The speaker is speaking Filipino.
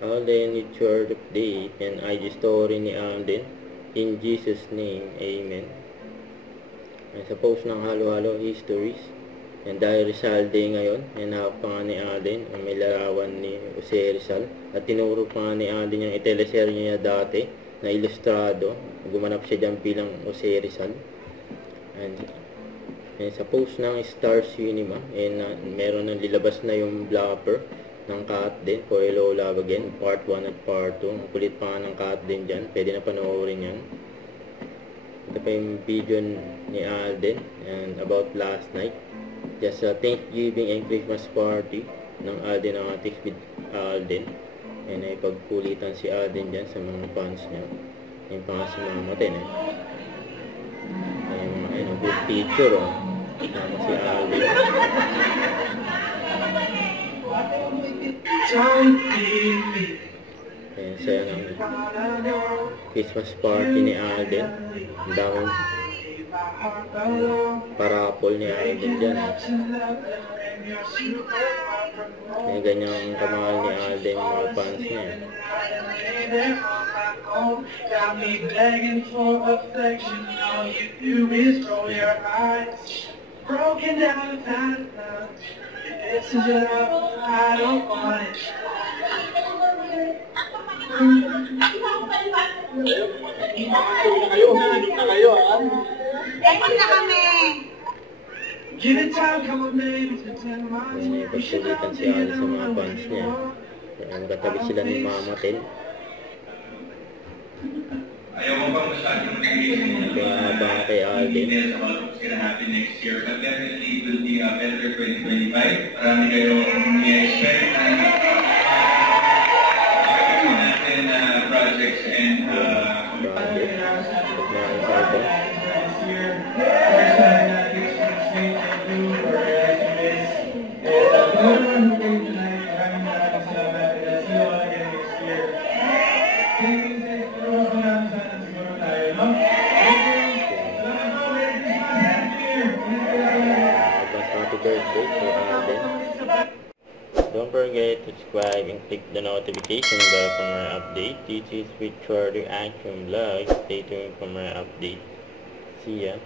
Alden, it's your update and IG story ni Alden. In Jesus' name, Amen. And sa post ng Halo-Halo Histories, and dahil Rizal Day ngayon, and hawak pa nga ni Alden ang may larawan ni Jose Rizal. At tinuro pa nga ni Alden yung teleserye niya dati na ilustrado. Gumanap siya dyan bilang Jose Rizal. And sa post ng Star Cinema, and meron nang lilabas na yung blooper ng Kat din, for Hello Love Again, part 1 at part 2. Ang kulit pa nga ng Kat din dyan, pwede na panoorin yan. Ito pa yung video ni Alden and about last night, just a Thanksgiving and Christmas party ng Alden Artics with Alden, and ay pagkulitan si Alden dyan sa mga fans niya. Yung pa nga si Mama din ay mga good teacher kasama si Alden. Ayan, saya ng Christmas party ni Alden. Ang daming parapol ni Alden dyan. Kaya ganyang kamahal ni Alden yung mga fans niya. It's enough, I don't want it. Give it time, come on, baby. May pagsulitan si Alden sa mga fans niya. Kaya magkatabi sila ni Mama Ten. Ayaw mo bang masyadong nag-iisip Kaya ba kay Alden? about what's gonna happen next year? But definitely it will be a better 2025. Marami kayong i-expect natin projects and don't forget to subscribe and click the notification bell for more updates. This is with Shorty Action Vlog. Stay tuned for more updates. See ya.